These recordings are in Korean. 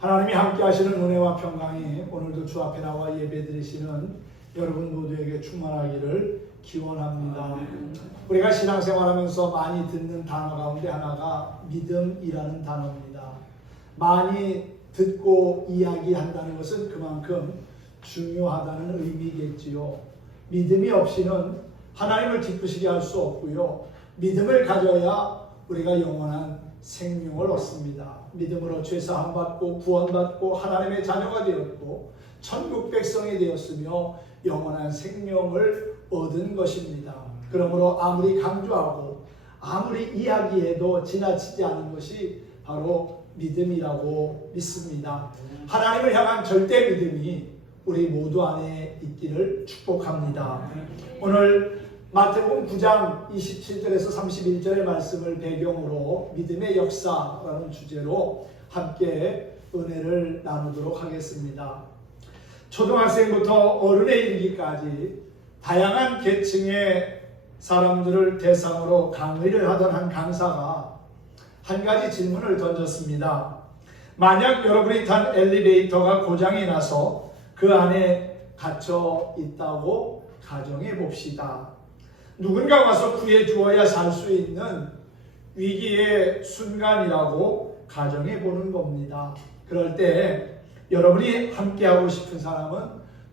하나님이 함께 하시는 은혜와 평강이 오늘도 주 앞에 나와 예배드리시는 여러분 모두에게 충만하기를 기원합니다. 우리가 신앙생활하면서 많이 듣는 단어 가운데 하나가 믿음이라는 단어입니다. 많이 듣고 이야기한다는 것은 그만큼 중요하다는 의미겠지요. 믿음이 없이는 하나님을 기쁘시게 할 수 없고요. 믿음을 가져야 우리가 영원한 생명을 얻습니다. 믿음으로 죄사함 받고 구원받고 하나님의 자녀가 되었고 천국 백성이 되었으며 영원한 생명을 얻은 것입니다. 그러므로 아무리 강조하고 아무리 이야기해도 지나치지 않은 것이 바로 믿음이라고 믿습니다. 하나님을 향한 절대 믿음이 우리 모두 안에 있기를 축복합니다. 오늘 마태복음 9장 27절에서 31절의 말씀을 배경으로 믿음의 역사라는 주제로 함께 은혜를 나누도록 하겠습니다. 초등학생부터 어른에 이르기까지 다양한 계층의 사람들을 대상으로 강의를 하던 한 강사가 한 가지 질문을 던졌습니다. 만약 여러분이 탄 엘리베이터가 고장이 나서 그 안에 갇혀 있다고 가정해 봅시다. 누군가 와서 구해 주어야 살 수 있는 위기의 순간이라고 가정해 보는 겁니다. 그럴 때 여러분이 함께하고 싶은 사람은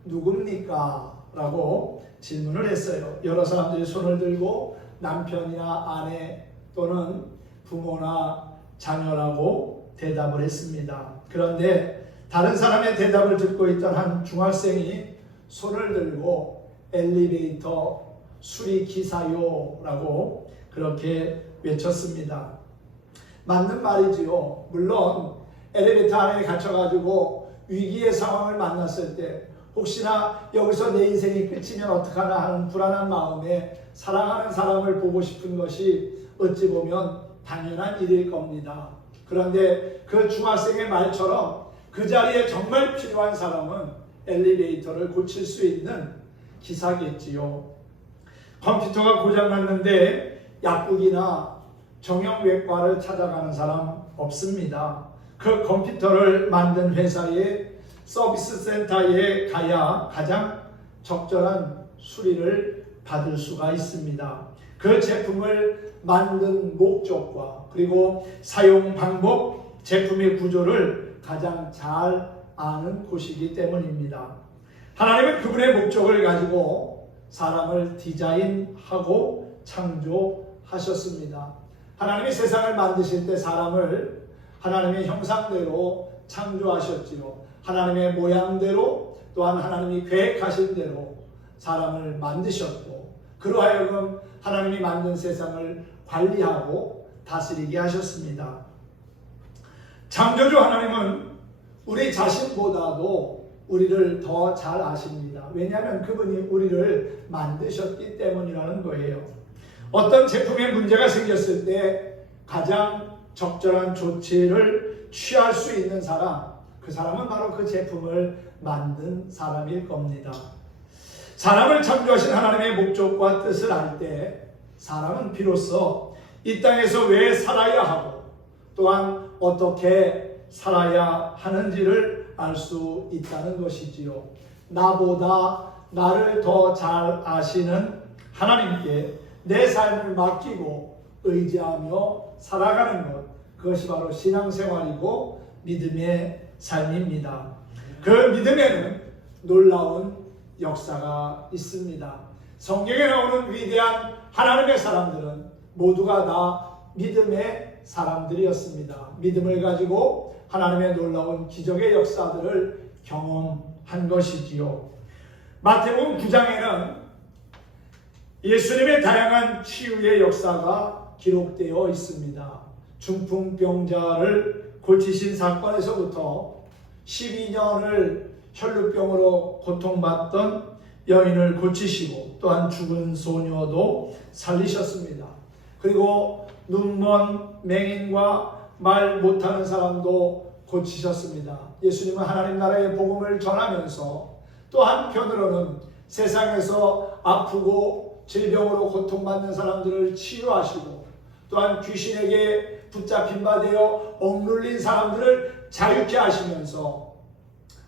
누굽니까? 라고 질문을 했어요. 여러 사람들이 손을 들고 남편이나 아내 또는 부모나 자녀라고 대답을 했습니다. 그런데 다른 사람의 대답을 듣고 있던 한 중학생이 손을 들고 엘리베이터 수리기사요 라고 그렇게 외쳤습니다. 맞는 말이지요. 물론 엘리베이터 안에 갇혀가지고 위기의 상황을 만났을 때 혹시나 여기서 내 인생이 끝이면 어떡하나 하는 불안한 마음에 사랑하는 사람을 보고 싶은 것이 어찌 보면 당연한 일일 겁니다. 그런데 그 중학생의 말처럼 그 자리에 정말 필요한 사람은 엘리베이터를 고칠 수 있는 기사겠지요. 컴퓨터가 고장났는데 약국이나 정형외과를 찾아가는 사람 없습니다. 그 컴퓨터를 만든 회사의 서비스 센터에 가야 가장 적절한 수리를 받을 수가 있습니다. 그 제품을 만든 목적과 그리고 사용 방법, 제품의 구조를 가장 잘 아는 곳이기 때문입니다. 하나님은 그분의 목적을 가지고 사람을 디자인하고 창조하셨습니다. 하나님이 세상을 만드실 때 사람을 하나님의 형상대로 창조하셨지요. 하나님의 모양대로 또한 하나님이 계획하신 대로 사람을 만드셨고 그로 하여금 하나님이 만든 세상을 관리하고 다스리게 하셨습니다. 창조주 하나님은 우리 자신보다도 우리를 더 잘 아십니다. 왜냐하면 그분이 우리를 만드셨기 때문이라는 거예요. 어떤 제품에 문제가 생겼을 때 가장 적절한 조치를 취할 수 있는 사람, 그 사람은 바로 그 제품을 만든 사람일 겁니다. 사람을 창조하신 하나님의 목적과 뜻을 알 때 사람은 비로소 이 땅에서 왜 살아야 하고 또한 어떻게 살아야 하는지를 알 수 있다는 것이지요. 나보다 나를 더 잘 아시는 하나님께 내 삶을 맡기고 의지하며 살아가는 것, 그것이 바로 신앙생활이고 믿음의 삶입니다. 그 믿음에는 놀라운 역사가 있습니다. 성경에 나오는 위대한 하나님의 사람들은 모두가 다 믿음의 사람들이었습니다. 믿음을 가지고 하나님의 놀라운 기적의 역사들을 경험한 것이지요. 마태복음 9장에는 예수님의 다양한 치유의 역사가 기록되어 있습니다. 중풍병자를 고치신 사건에서부터 12년을 혈루병으로 고통받던 여인을 고치시고 또한 죽은 소녀도 살리셨습니다. 그리고 눈먼 맹인과 말 못하는 사람도 고치셨습니다. 예수님은 하나님 나라의 복음을 전하면서 또 한편으로는 세상에서 아프고 질병으로 고통받는 사람들을 치유하시고 또한 귀신에게 붙잡힌 바 되어 억눌린 사람들을 자유케 하시면서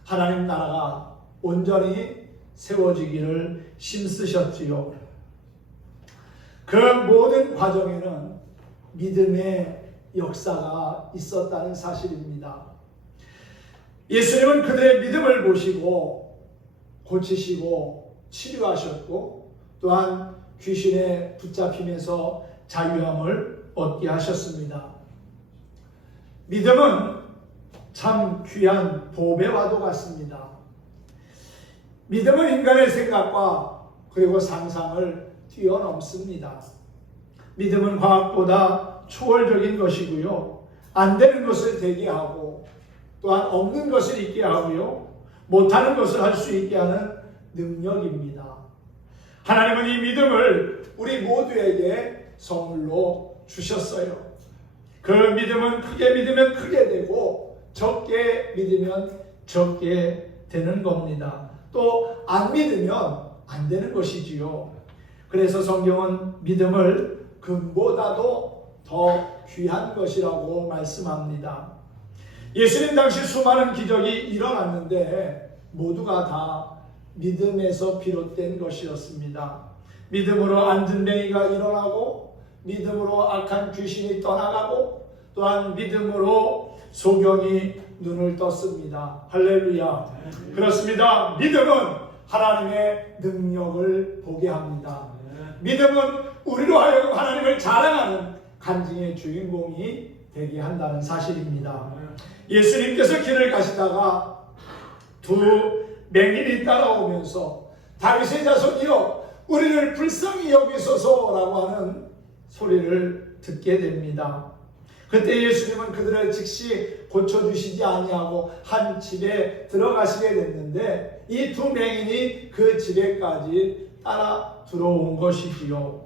하나님 나라가 온전히 세워지기를 힘쓰셨지요. 그 모든 과정에는 믿음의 역사가 있었다는 사실입니다. 예수님은 그들의 믿음을 보시고 고치시고 치료하셨고 또한 귀신에 붙잡히면서 자유함을 얻게 하셨습니다. 믿음은 참 귀한 보배와도 같습니다. 믿음은 인간의 생각과 그리고 상상을 뛰어넘습니다. 믿음은 과학보다 초월적인 것이고요. 안 되는 것을 되게 하고 또한 없는 것을 있게 하고요. 못하는 것을 할 수 있게 하는 능력입니다. 하나님은 이 믿음을 우리 모두에게 선물로 주셨어요. 그 믿음은 크게 믿으면 크게 되고 적게 믿으면 적게 되는 겁니다. 또 안 믿으면 안 되는 것이지요. 그래서 성경은 믿음을 금보다도 더 귀한 것이라고 말씀합니다. 예수님 당시 수많은 기적이 일어났는데 모두가 다 믿음에서 비롯된 것이었습니다. 믿음으로 안진뱅이가 일어나고 믿음으로 악한 귀신이 떠나가고 또한 믿음으로 소경이 눈을 떴습니다. 할렐루야. 그렇습니다. 믿음은 하나님의 능력을 보게 합니다. 믿음은 우리로 하여금 하나님을 자랑하는 간증의 주인공이 되게 한다는 사실입니다. 예수님께서 길을 가시다가 두 맹인이 따라오면서 다윗의 자손이여 우리를 불쌍히 여기소서라고 하는 소리를 듣게 됩니다. 그때 예수님은 그들을 즉시 고쳐주시지 아니하고 한 집에 들어가시게 됐는데 이 두 맹인이 그 집에까지 따라 들어온 것이지요.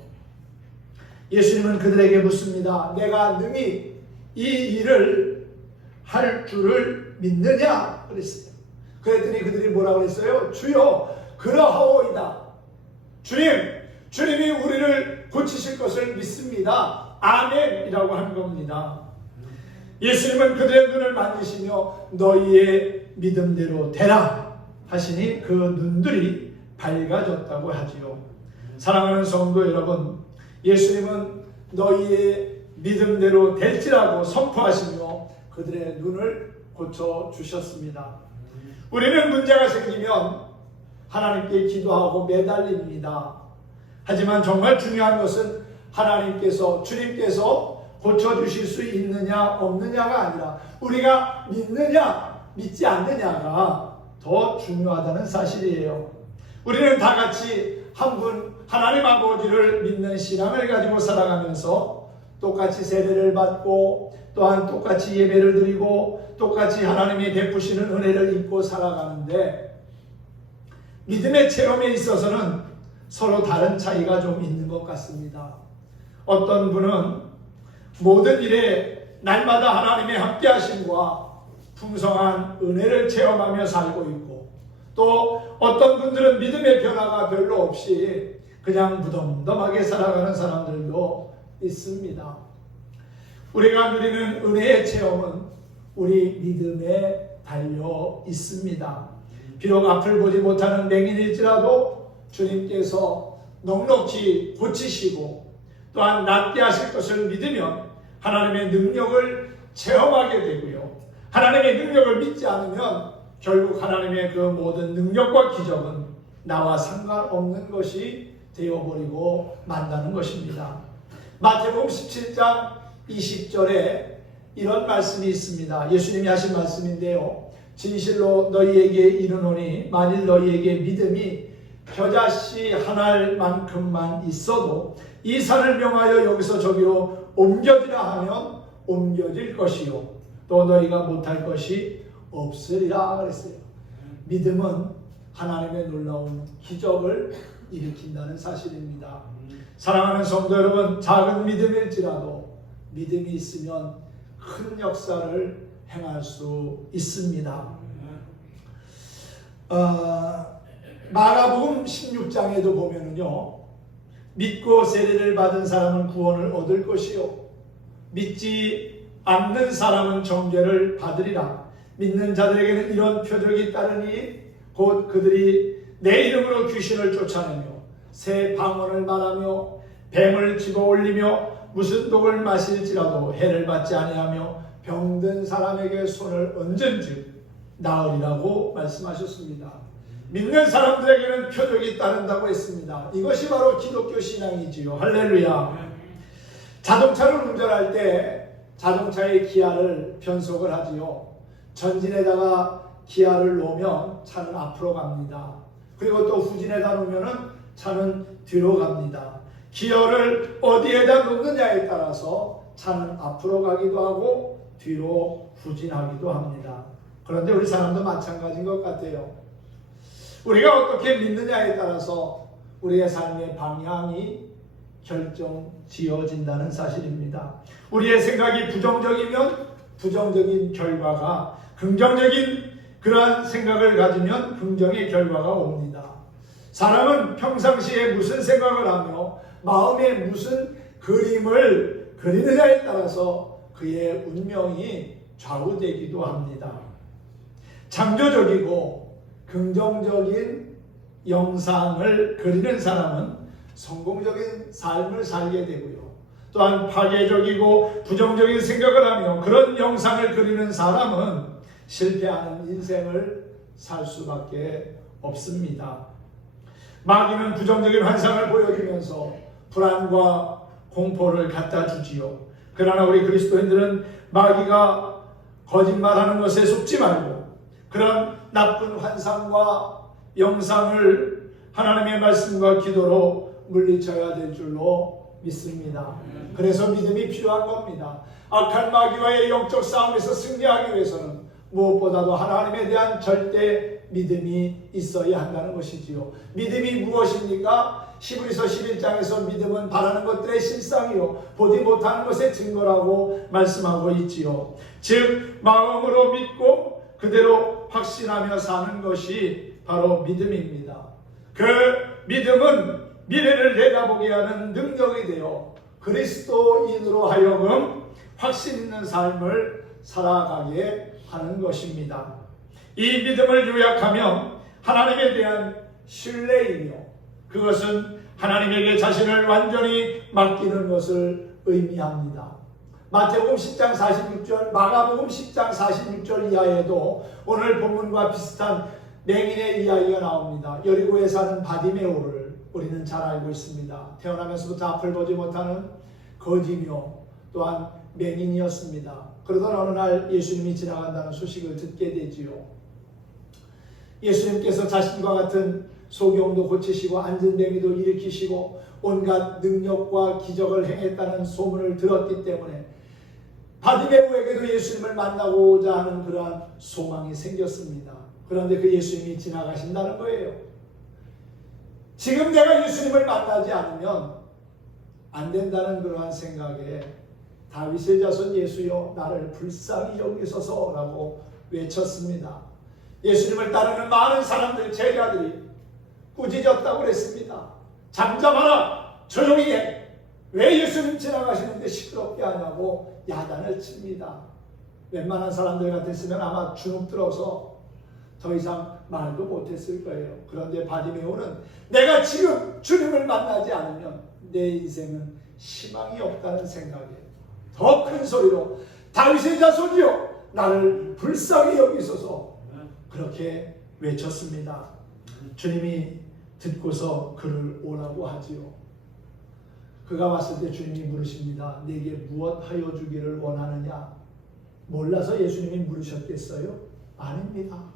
예수님은 그들에게 묻습니다. 내가 능히 이 일을 할 줄을 믿느냐? 그랬어요. 그랬더니 그들이 뭐라고 그랬어요? 주여 그러하오이다. 주님이 우리를 고치실 것을 믿습니다. 아멘이라고 한 겁니다. 예수님은 그들의 눈을 만지시며 너희의 믿음대로 되라 하시니 그 눈들이 밝아졌다고 하지요. 사랑하는 성도 여러분, 예수님은 너희의 믿음대로 될지라고 선포하시며 그들의 눈을 고쳐주셨습니다. 우리는 문제가 생기면 하나님께 기도하고 매달립니다. 하지만 정말 중요한 것은 하나님께서 주님께서 고쳐주실 수 있느냐 없느냐가 아니라 우리가 믿느냐 믿지 않느냐가 더 중요하다는 사실이에요. 우리는 다 같이 한 분 하나님 아버지를 믿는 신앙을 가지고 살아가면서 똑같이 세례를 받고 또한 똑같이 예배를 드리고 똑같이 하나님이 베푸시는 은혜를 입고 살아가는데 믿음의 체험에 있어서는 서로 다른 차이가 좀 있는 것 같습니다. 어떤 분은 모든 일에 날마다 하나님의 함께 하심과 풍성한 은혜를 체험하며 살고 있고 또 어떤 분들은 믿음의 변화가 별로 없이 그냥 무덤덤하게 살아가는 사람들도 있습니다. 우리가 누리는 은혜의 체험은 우리 믿음에 달려 있습니다. 비록 앞을 보지 못하는 맹인일지라도 주님께서 넉넉히 고치시고 또한 낫게 하실 것을 믿으면 하나님의 능력을 체험하게 되고요. 하나님의 능력을 믿지 않으면 결국 하나님의 그 모든 능력과 기적은 나와 상관없는 것이 되어버리고 만다는 것입니다. 마태복음 17장 20절에 이런 말씀이 있습니다. 예수님이 하신 말씀인데요. 진실로 너희에게 이르노니 만일 너희에게 믿음이 겨자씨 한 알만큼만 있어도 이 산을 명하여 여기서 저기로 옮겨지라 하면 옮겨질 것이요 또 너희가 못할 것이 없으리라 그랬어요. 믿음은 하나님의 놀라운 기적을 일으킨다는 사실입니다. 사랑하는 성도 여러분, 작은 믿음일지라도 믿음이 있으면 큰 역사를 행할 수 있습니다. 마가복음 16장에도 보면은요, 믿고 세례를 받은 사람은 구원을 얻을 것이요 믿지 않는 사람은 정죄를 받으리라. 믿는 자들에게는 이런 표적이 따르니 곧 그들이 내 이름으로 귀신을 쫓아내며 새 방언을 말하며 뱀을 집어 올리며 무슨 독을 마실지라도 해를 받지 아니하며 병든 사람에게 손을 얹은즉 나으리라고 말씀하셨습니다. 믿는 사람들에게는 표적이 따른다고 했습니다. 이것이 바로 기독교 신앙이지요. 할렐루야. 자동차를 운전할 때 자동차의 기아를 변속을 하지요. 전진에다가 기아를 놓으면 차는 앞으로 갑니다. 그리고 또 후진에다 놓으면 차는 뒤로 갑니다. 기어를 어디에다 놓느냐에 따라서 차는 앞으로 가기도 하고 뒤로 후진하기도 합니다. 그런데 우리 사람도 마찬가지인 것 같아요. 우리가 어떻게 믿느냐에 따라서 우리의 삶의 방향이 결정지어진다는 사실입니다. 우리의 생각이 부정적이면 부정적인 결과가, 긍정적인 그러한 생각을 가지면 긍정의 결과가 옵니다. 사람은 평상시에 무슨 생각을 하며 마음에 무슨 그림을 그리느냐에 따라서 그의 운명이 좌우되기도 합니다. 창조적이고 긍정적인 영상을 그리는 사람은 성공적인 삶을 살게 되고요. 또한 파괴적이고 부정적인 생각을 하며 그런 영상을 그리는 사람은 실패하는 인생을 살 수밖에 없습니다. 마귀는 부정적인 환상을 보여주면서 불안과 공포를 갖다 주지요. 그러나 우리 그리스도인들은 마귀가 거짓말하는 것에 속지 말고 그런 나쁜 환상과 영상을 하나님의 말씀과 기도로 물리쳐야 될 줄로 믿습니다. 그래서 믿음이 필요한 겁니다. 악한 마귀와의 영적 싸움에서 승리하기 위해서는 무엇보다도 하나님에 대한 절대 믿음이 있어야 한다는 것이지요. 믿음이 무엇입니까? 히브리서 11장에서 믿음은 바라는 것들의 실상이요 보지 못하는 것의 증거라고 말씀하고 있지요. 즉 마음으로 믿고 그대로 확신하며 사는 것이 바로 믿음입니다. 그 믿음은 미래를 내다보게 하는 능력이 되어 그리스도인으로 하여금 확신 있는 삶을 살아가게 하는 것입니다. 이 믿음을 요약하면 하나님에 대한 신뢰이며 그것은 하나님에게 자신을 완전히 맡기는 것을 의미합니다. 마태복음 10장 46절, 마가복음 10장 46절 이하에도 오늘 본문과 비슷한 맹인의 이야기가 나옵니다. 여리고에 사는 바디메오를 우리는 잘 알고 있습니다. 태어나면서부터 앞을 보지 못하는 거지며 또한 맹인이었습니다. 그러던 어느 날 예수님이 지나간다는 소식을 듣게 되지요. 예수님께서 자신과 같은 소경도 고치시고 앉은 뱅이도 일으키시고 온갖 능력과 기적을 행했다는 소문을 들었기 때문에 바디메오에게도 예수님을 만나고자 하는 그러한 소망이 생겼습니다. 그런데 그 예수님이 지나가신다는 거예요. 지금 내가 예수님을 만나지 않으면 안 된다는 그러한 생각에 다윗의 자손 예수여 나를 불쌍히 여기소서라고 외쳤습니다. 예수님을 따르는 많은 사람들, 제자들이 꾸짖었다고 그랬습니다. 잠잠하라, 조용히 해. 왜 예수님 지나가시는데 시끄럽게 하냐고 야단을 칩니다. 웬만한 사람들 같았으면 아마 주눅 들어서 더 이상 말도 못했을 거예요. 그런데 바디메오는 내가 지금 주님을 만나지 않으면 내 인생은 희망이 없다는 생각에 더 큰 소리로 다윗의 자손이여 나를 불쌍히 여기소서 그렇게 외쳤습니다. 주님이 듣고서 그를 오라고 하지요. 그가 왔을 때 주님이 물으십니다. 내게 무엇 하여 주기를 원하느냐? 몰라서 예수님이 물으셨겠어요? 아닙니다.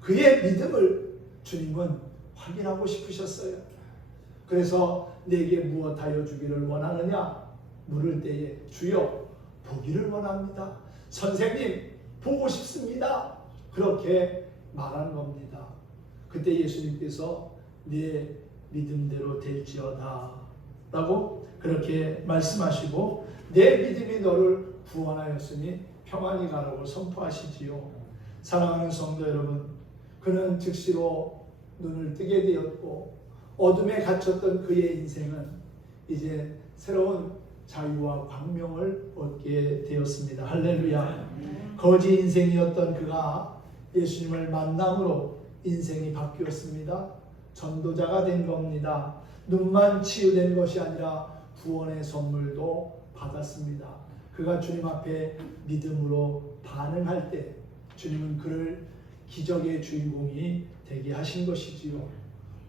그의 믿음을 주님은 확인하고 싶으셨어요. 그래서 내게 무엇 하여 주기를 원하느냐? 물을 때에 주여 보기를 원합니다. 선생님 보고 싶습니다. 그렇게 말한 겁니다. 그때 예수님께서 내 믿음대로 될지어다 라고 그렇게 말씀하시고 내 믿음이 너를 구원하였으니 평안히 가라고 선포하시지요. 사랑하는 성도 여러분, 그는 즉시로 눈을 뜨게 되었고 어둠에 갇혔던 그의 인생은 이제 새로운 자유와 광명을 얻게 되었습니다. 할렐루야. 거지 인생이었던 그가 예수님을 만남으로 인생이 바뀌었습니다. 전도자가 된 겁니다. 눈만 치유된 것이 아니라 구원의 선물도 받았습니다. 그가 주님 앞에 믿음으로 반응할 때 주님은 그를 기적의 주인공이 되게 하신 것이지요.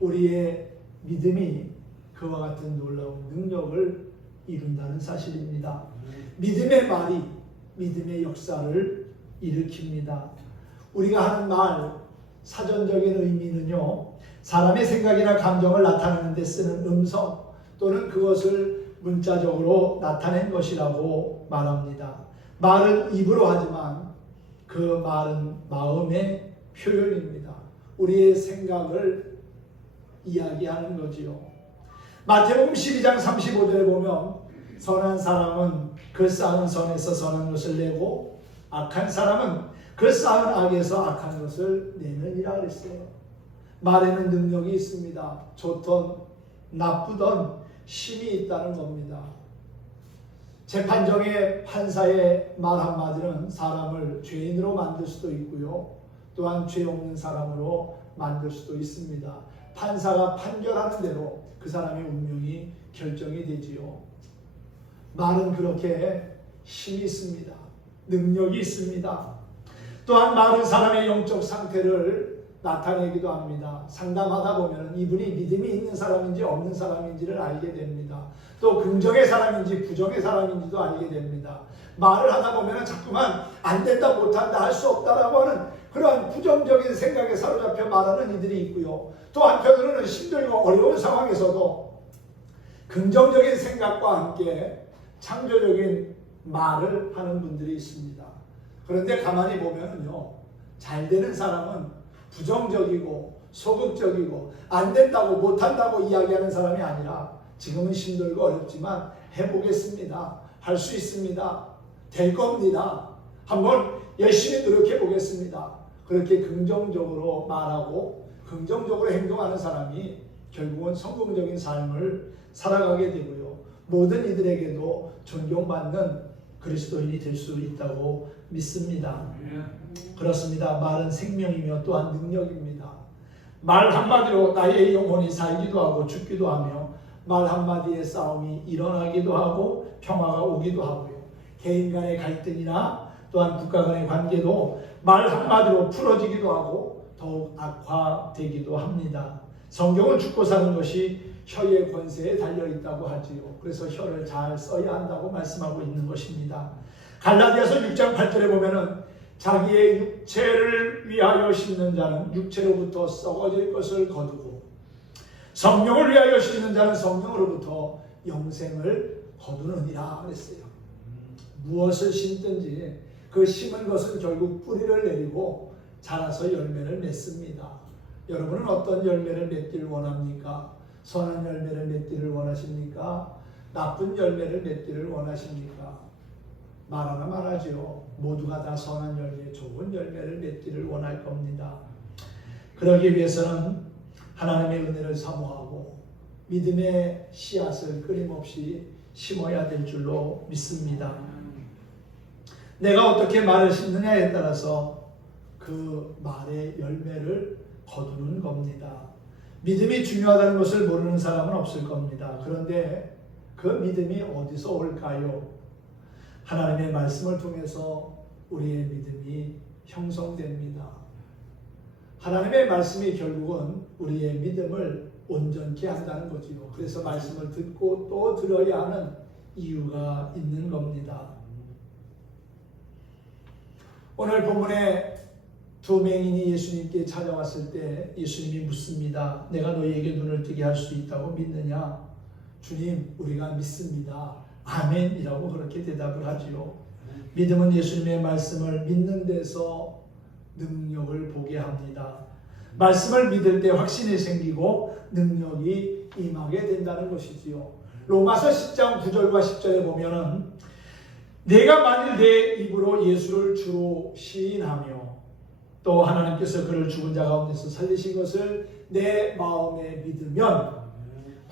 우리의 믿음이 그와 같은 놀라운 능력을 이룬다는 사실입니다. 믿음의 말이 믿음의 역사를 일으킵니다. 우리가 하는 말, 사전적인 의미는요, 사람의 생각이나 감정을 나타내는 데 쓰는 음성 또는 그것을 문자적으로 나타낸 것이라고 말합니다. 말은 입으로 하지만 그 말은 마음의 표현입니다. 우리의 생각을 이야기하는 거지요. 마태복음 12장 35절에 보면 선한 사람은 그 쌓은 선에서 선한 것을 내고 악한 사람은 그 쌓은 악에서 악한 것을 내느니라 그랬어요. 말에는 능력이 있습니다. 좋던 나쁘던 힘이 있다는 겁니다. 재판정의 판사의 말 한마디는 사람을 죄인으로 만들 수도 있고요. 또한 죄 없는 사람으로 만들 수도 있습니다. 판사가 판결하는 대로 그 사람의 운명이 결정이 되지요. 말은 그렇게 힘이 있습니다. 능력이 있습니다. 또한 말은 사람의 영적 상태를 나타내기도 합니다. 상담하다 보면 이분이 믿음이 있는 사람인지 없는 사람인지를 알게 됩니다. 또 긍정의 사람인지 부정의 사람인지도 알게 됩니다. 말을 하다 보면 자꾸만 안 된다, 못한다, 할 수 없다라고 하는 그러한 부정적인 생각에 사로잡혀 말하는 이들이 있고요. 또 한편으로는 힘들고 어려운 상황에서도 긍정적인 생각과 함께 창조적인 말을 하는 분들이 있습니다. 그런데 가만히 보면요, 잘 되는 사람은 부정적이고 소극적이고 안 된다고 못한다고 이야기하는 사람이 아니라 지금은 힘들고 어렵지만 해보겠습니다. 할 수 있습니다. 될 겁니다. 한번 열심히 노력해 보겠습니다. 그렇게 긍정적으로 말하고 긍정적으로 행동하는 사람이 결국은 성공적인 삶을 살아가게 되고요. 모든 이들에게도 존경받는 그리스도인이 될 수 있다고 믿습니다. 그렇습니다. 말은 생명이며 또한 능력입니다. 말 한마디로 나의 영혼이 살기도 하고 죽기도 하며 말 한마디의 싸움이 일어나기도 하고 평화가 오기도 하고요. 개인 간의 갈등이나 또한 국가 간의 관계도 말 한마디로 풀어지기도 하고 더욱 악화되기도 합니다. 성경은 죽고 사는 것이 혀의 권세에 달려있다고 하지요. 그래서 혀를 잘 써야 한다고 말씀하고 있는 것입니다. 갈라디아서 6장 8절에 보면은 자기의 육체를 위하여 심는 자는 육체로부터 썩어질 것을 거두고 성령을 위하여 심는 자는 성령으로부터 영생을 거두느니라 그랬어요. 무엇을 심든지 그 심은 것은 결국 뿌리를 내리고 자라서 열매를 맺습니다. 여러분은 어떤 열매를 맺기를 원합니까? 선한 열매를 맺기를 원하십니까? 나쁜 열매를 맺기를 원하십니까? 말하나 말하죠. 모두가 다 선한 열매, 좋은 열매를 맺기를 원할 겁니다. 그러기 위해서는 하나님의 은혜를 사모하고 믿음의 씨앗을 끊임없이 심어야 될 줄로 믿습니다. 내가 어떻게 말을 심느냐에 따라서 그 말의 열매를 거두는 겁니다. 믿음이 중요하다는 것을 모르는 사람은 없을 겁니다. 그런데 그 믿음이 어디서 올까요? 하나님의 말씀을 통해서 우리의 믿음이 형성됩니다. 하나님의 말씀이 결국은 우리의 믿음을 온전케 한다는 거지요. 그래서 말씀을 듣고 또 들어야 하는 이유가 있는 겁니다. 오늘 본문에 두 맹인이 예수님께 찾아왔을 때 예수님이 묻습니다. 내가 너희에게 눈을 뜨게 할 수 있다고 믿느냐? 주님, 우리가 믿습니다. 아멘이라고 그렇게 대답을 하지요. 믿음은 예수님의 말씀을 믿는 데서 능력을 보게 합니다. 말씀을 믿을 때 확신이 생기고 능력이 임하게 된다는 것이지요. 로마서 10장 9절과 10절에 보면은 내가 만일 내 입으로 예수를 주로 시인하며 또 하나님께서 그를 죽은 자 가운데서 살리신 것을 내 마음에 믿으면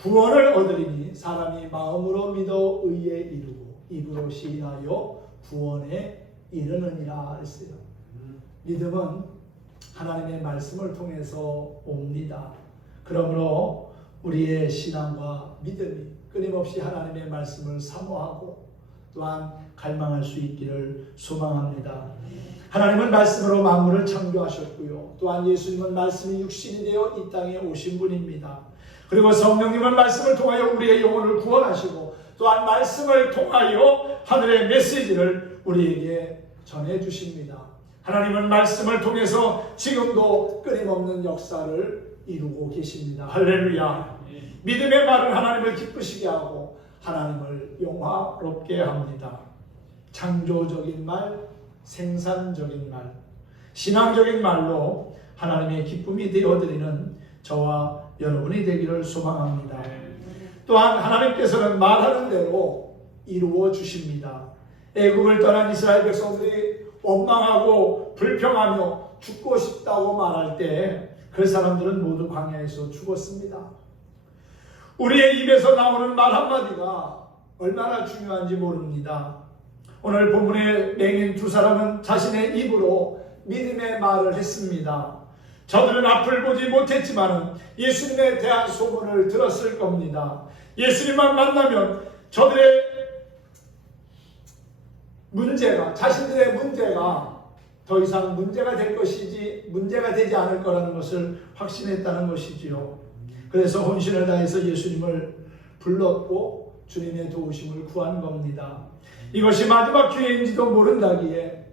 구원을 얻으리니 사람이 마음으로 믿어 의에 이르고 입으로 시인하여 구원에 이르느니라 했어요. 믿음은 하나님의 말씀을 통해서 옵니다. 그러므로 우리의 신앙과 믿음이 끊임없이 하나님의 말씀을 사모하고 또한 갈망할 수 있기를 소망합니다. 하나님은 말씀으로 만물을 창조하셨고요. 또한 예수님은 말씀이 육신이 되어 이 땅에 오신 분입니다. 그리고 성령님은 말씀을 통하여 우리의 영혼을 구원하시고 또한 말씀을 통하여 하늘의 메시지를 우리에게 전해주십니다. 하나님은 말씀을 통해서 지금도 끊임없는 역사를 이루고 계십니다. 할렐루야. 믿음의 말은 하나님을 기쁘시게 하고 하나님을 영화롭게 합니다. 창조적인 말, 생산적인 말, 신앙적인 말로 하나님의 기쁨이 되어드리는 저와 여러분이 되기를 소망합니다. 또한 하나님께서는 말하는 대로 이루어 주십니다. 애굽을 떠난 이스라엘 백성들이 원망하고 불평하며 죽고 싶다고 말할 때 그 사람들은 모두 광야에서 죽었습니다. 우리의 입에서 나오는 말 한마디가 얼마나 중요한지 모릅니다. 오늘 본문의 맹인 두 사람은 자신의 입으로 믿음의 말을 했습니다. 저들은 앞을 보지 못했지만 예수님에 대한 소문을 들었을 겁니다. 예수님만 만나면 저들의 문제가, 자신들의 문제가 더 이상 문제가 될 것이지 문제가 되지 않을 거라는 것을 확신했다는 것이지요. 그래서 혼신을 다해서 예수님을 불렀고 주님의 도우심을 구한 겁니다. 이것이 마지막 기회인지도 모른다기에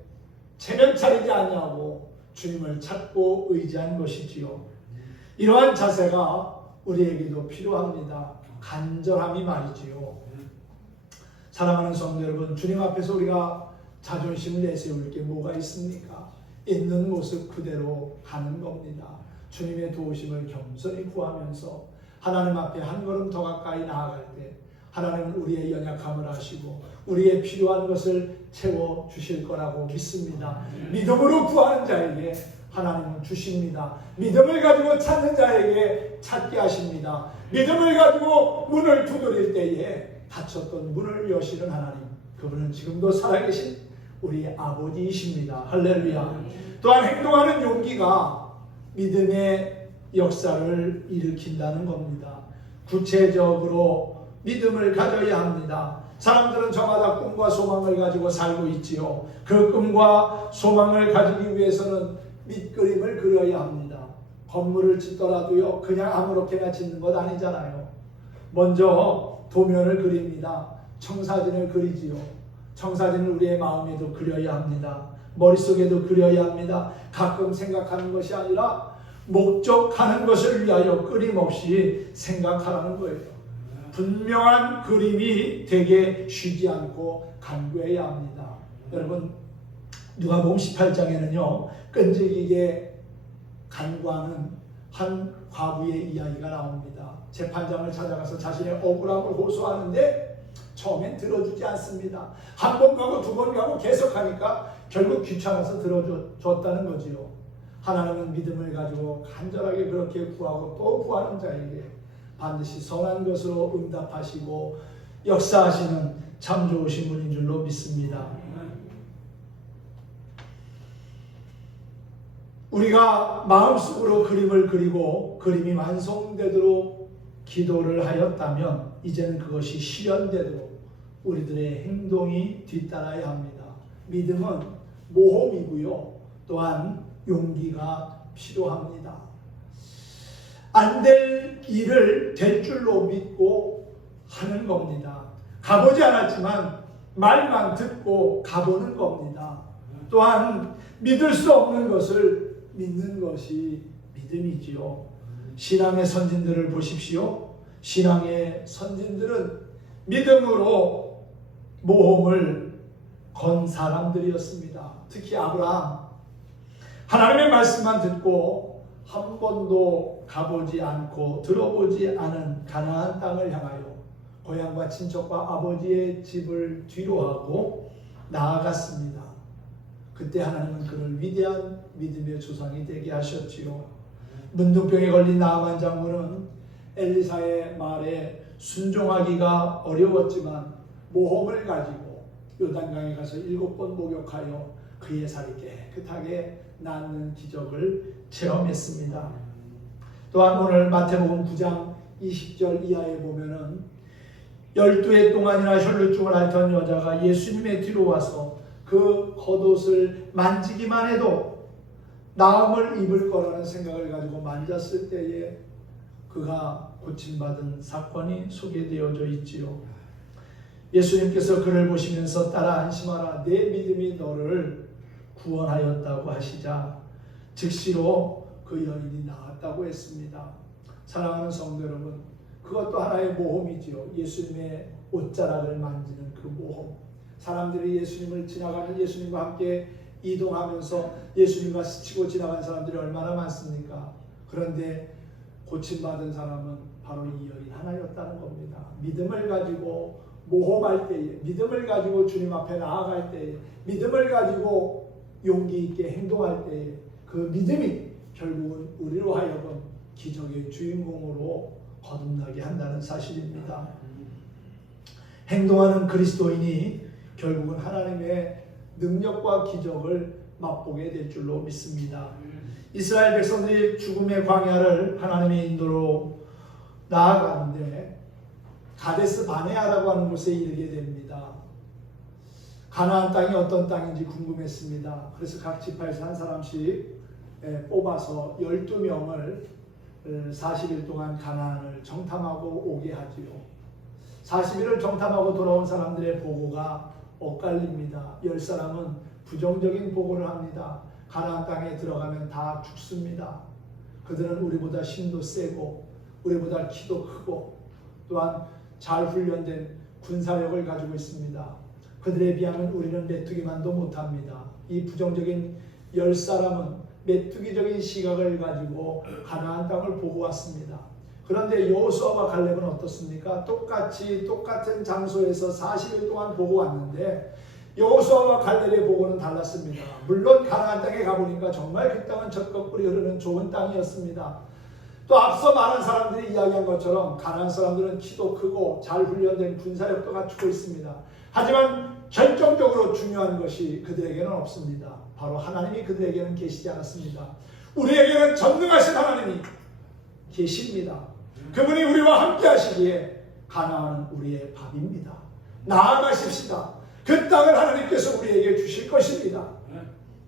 체면 차리지 아니하고 주님을 찾고 의지한 것이지요. 이러한 자세가 우리에게도 필요합니다. 간절함이 말이지요. 사랑하는 성도 여러분, 주님 앞에서 우리가 자존심을 내세울 게 뭐가 있습니까? 있는 모습 그대로 가는 겁니다. 주님의 도우심을 겸손히 구하면서 하나님 앞에 한 걸음 더 가까이 나아갈 때 하나님은 우리의 연약함을 아시고 우리의 필요한 것을 채워주실 거라고 믿습니다. 믿음으로 구하는 자에게 하나님은 주십니다. 믿음을 가지고 찾는 자에게 찾게 하십니다. 믿음을 가지고 문을 두드릴 때에 닫혔던 문을 여시는 하나님, 그분은 지금도 살아계신 우리 아버지이십니다. 할렐루야. 또한 행동하는 용기가 믿음의 역사를 일으킨다는 겁니다. 구체적으로 믿음을 가져야 합니다. 사람들은 저마다 꿈과 소망을 가지고 살고 있지요. 그 꿈과 소망을 가지기 위해서는 밑그림을 그려야 합니다. 건물을 짓더라도요, 그냥 아무렇게나 짓는 것 아니잖아요. 먼저 도면을 그립니다. 청사진을 그리지요. 청사진을 우리의 마음에도 그려야 합니다. 머릿속에도 그려야 합니다. 가끔 생각하는 것이 아니라 목적하는 것을 위하여 끊임없이 생각하라는 거예요. 분명한 그림이 되게 쉬지 않고 간구해야 합니다. 여러분, 누가복음 18장에는요 끈질기게 간구하는 한 과부의 이야기가 나옵니다. 재판장을 찾아가서 자신의 억울함을 호소하는데 처음엔 들어주지 않습니다. 한 번 가고 두 번 가고 계속하니까 결국 귀찮아서 들어줬다는 거지요. 하나님은 믿음을 가지고 간절하게 그렇게 구하고 또 구하는 자에게 반드시 선한 것으로 응답하시고 역사하시는 참 좋으신 분인 줄로 믿습니다. 우리가 마음속으로 그림을 그리고 그림이 완성되도록 기도를 하였다면 이제는 그것이 실현되도록 우리들의 행동이 뒤따라야 합니다. 믿음은 모험이고요. 또한 용기가 필요합니다. 안 될 일을 될 줄로 믿고 하는 겁니다. 가보지 않았지만 말만 듣고 가보는 겁니다. 또한 믿을 수 없는 것을 믿는 것이 믿음이지요. 신앙의 선진들을 보십시오. 신앙의 선진들은 믿음으로 모험을 건 사람들이었습니다. 특히 아브라함, 하나님의 말씀만 듣고 한 번도 가보지 않고 들어보지 않은 가나안 땅을 향하여 고향과 친척과 아버지의 집을 뒤로하고 나아갔습니다. 그때 하나님은 그를 위대한 믿음의 조상이 되게 하셨지요. 문둥병에 걸린 나아만 장군은 엘리사의 말에 순종하기가 어려웠지만 모험을 가지고 요단강에 가서 7번 목욕하여 그의 살이 깨끗하게 낫는 기적을 체험했습니다. 또한 오늘 마태복음 9장 20절 이하에 보면은 12해 동안이나 혈루증을 앓던 여자가 예수님의 뒤로 와서 그 겉옷을 만지기만 해도 나음을 입을 거라는 생각을 가지고 만졌을 때에 그가 고침받은 사건이 소개되어져 있지요. 예수님께서 그를 보시면서 따라 안심하라, 내 믿음이 너를 구원하였다고 하시자 즉시로 그 여인이 나았다고 했습니다. 사랑하는 성도 여러분, 그것도 하나의 모험이지요. 예수님의 옷자락을 만지는 그 모험. 사람들이 예수님을 지나가는, 예수님과 함께 이동하면서 예수님과 스치고 지나간 사람들이 얼마나 많습니까? 그런데 고침받은 사람은 바로 이 여인 하나였다는 겁니다. 믿음을 가지고 모험할 때에, 믿음을 가지고 주님 앞에 나아갈 때에, 믿음을 가지고 용기 있게 행동할 때에 그 믿음이 결국은 우리로 하여금 기적의 주인공으로 거듭나게 한다는 사실입니다. 행동하는 그리스도인이 결국은 하나님의 능력과 기적을 맛보게 될 줄로 믿습니다. 이스라엘 백성들이 죽음의 광야를 하나님의 인도로 나아가는데 가데스 바네아라고 하는 곳에 이르게 됩니다. 가나안 땅이 어떤 땅인지 궁금했습니다. 그래서 각 지파에서 한 사람씩 뽑아서 12명을 40일 동안 가나안을 정탐하고 오게 하지요. 40일을 정탐하고 돌아온 사람들의 보고가 엇갈립니다. 10사람은 부정적인 보고를 합니다. 가나안 땅에 들어가면 다 죽습니다. 그들은 우리보다 힘도 세고 우리보다 키도 크고 또한 잘 훈련된 군사력을 가지고 있습니다. 그들에 비하면 우리는 메뚜기만도 못합니다. 이 부정적인 10사람은 메뚜기적인 시각을 가지고 가나안 땅을 보고 왔습니다. 그런데 여호수아와 갈렙은 어떻습니까? 똑같은 장소에서 40일 동안 보고 왔는데 여호수아와 갈렙의 보고는 달랐습니다. 물론 가나안 땅에 가보니까 정말 그 땅은 젖거풀이 흐르는 좋은 땅이었습니다. 또 앞서 많은 사람들이 이야기한 것처럼 가나안 사람들은 키도 크고 잘 훈련된 군사력도 갖추고 있습니다. 하지만 결정적으로 중요한 것이 그들에게는 없습니다. 바로 하나님이 그들에게는 계시지 않았습니다. 우리에게는 전능하신 하나님이 계십니다. 그분이 우리와 함께 하시기에 가나안은 우리의 밥입니다. 나아가십시다. 그 땅을 하나님께서 우리에게 주실 것입니다.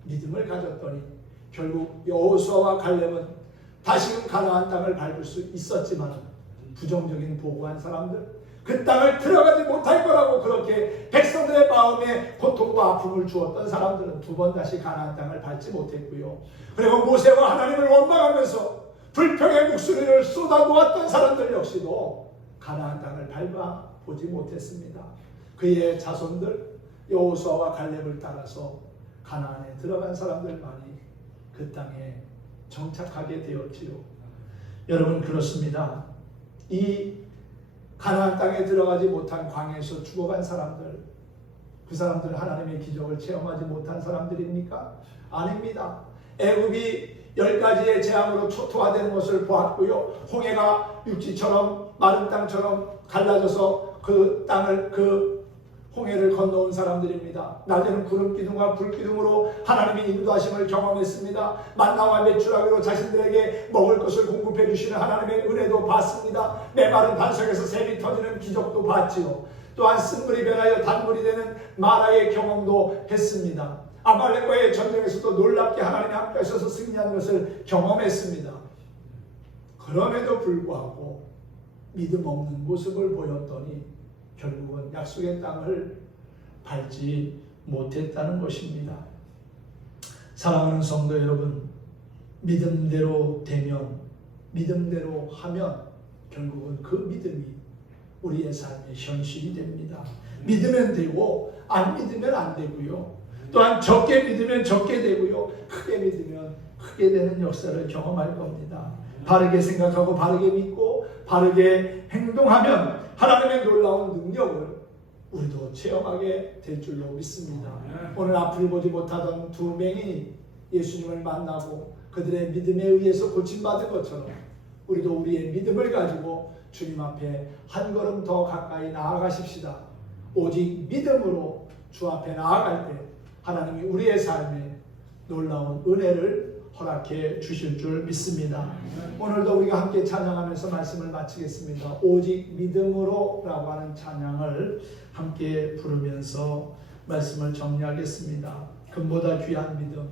믿음을 가졌더니 결국 여호수아와 갈렙은 다시금 가나안 땅을 밟을 수 있었지만 부정적인 보고한 사람들, 그 땅을 들어가지 못할 거라고 그렇게 백성들의 마음에 고통과 아픔을 주었던 사람들은 두 번 다시 가나안 땅을 밟지 못했고요. 그리고 모세와 하나님을 원망하면서 불평의 목소리를 쏟아놓았던 사람들 역시도 가나안 땅을 밟아 보지 못했습니다. 그의 자손들 여호수아와 갈렙을 따라서 가나안에 들어간 사람들만이 그 땅에 정착하게 되었지요. 여러분, 그렇습니다. 이 가나안 땅에 들어가지 못한 광야에서 죽어간 사람들, 그 사람들은 하나님의 기적을 체험하지 못한 사람들입니까? 아닙니다. 애굽이 10가지의 재앙으로 초토화되는 것을 보았고요. 홍해가 육지처럼 마른 땅처럼 갈라져서 그 땅을, 그 홍해를 건너온 사람들입니다. 낮에는 구름 기둥과 불 기둥으로 하나님의 인도하심을 경험했습니다. 만나와 메추라기로 자신들에게 먹을 것을 공급해 주시는 하나님의 은혜도 봤습니다. 메마른 반석에서 샘이 터지는 기적도 봤지요. 또한 쓴물이 변하여 단물이 되는 마라의 경험도 했습니다. 아말렉과의 전쟁에서도 놀랍게 하나님이 함께 하셔서 승리하는 것을 경험했습니다. 그럼에도 불구하고 믿음 없는 모습을 보였더니 결국은 약속의 땅을 밟지 못했다는 것입니다. 사랑하는 성도 여러분, 믿음대로 되면, 믿음대로 하면 결국은 그 믿음이 우리의 삶의 현실이 됩니다. 믿으면 되고 안 믿으면 안 되고요. 또한 적게 믿으면 적게 되고요. 크게 믿으면 크게 되는 역사를 경험할 겁니다. 바르게 생각하고 바르게 믿고 바르게 행동하면 하나님의 놀라운 능력을 우리도 체험하게 될 줄로 믿습니다. 오늘 앞을 보지 못하던 두 맹인이 예수님을 만나고 그들의 믿음에 의해서 고침받은 것처럼 우리도 우리의 믿음을 가지고 주님 앞에 한 걸음 더 가까이 나아가십시다. 오직 믿음으로 주 앞에 나아갈 때 하나님이 우리의 삶에 놀라운 은혜를 허락해 주실 줄 믿습니다. 오늘도 우리가 함께 찬양하면서 말씀을 마치겠습니다. 오직 믿음으로 라고 하는 찬양을 함께 부르면서 말씀을 정리하겠습니다. 금보다 귀한 믿음,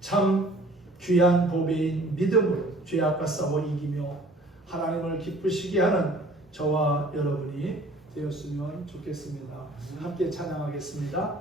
참 귀한 보배인 믿음으로 죄악과 싸워 이기며 하나님을 기쁘시게 하는 저와 여러분이 되었으면 좋겠습니다. 함께 찬양하겠습니다.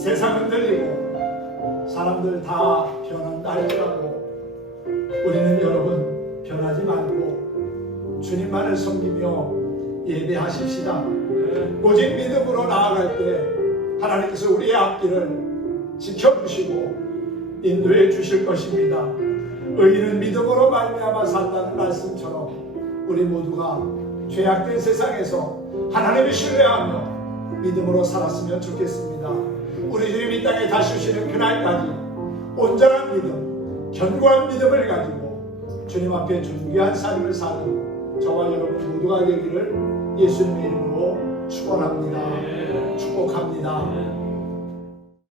세상 흔들리고 사람들 다 변한다 할지라도 우리는 여러분 변하지 말고 주님만을 섬기며 예배하십시다. 오직 믿음으로 나아갈 때 하나님께서 우리의 앞길을 지켜주시고 인도해 주실 것입니다. 의인은 믿음으로 말미암아 산다는 말씀처럼 우리 모두가 죄악된 세상에서 하나님을 신뢰하며 믿음으로 살았으면 좋겠습니다. 우리 주님 이 땅에 다시 오시는 그날까지 온전한 믿음, 견고한 믿음을 가지고 주님 앞에 존귀한 삶을 사는 저와 여러분 모두가 되기를 예수님의 이름으로 축원합니다. 축복합니다.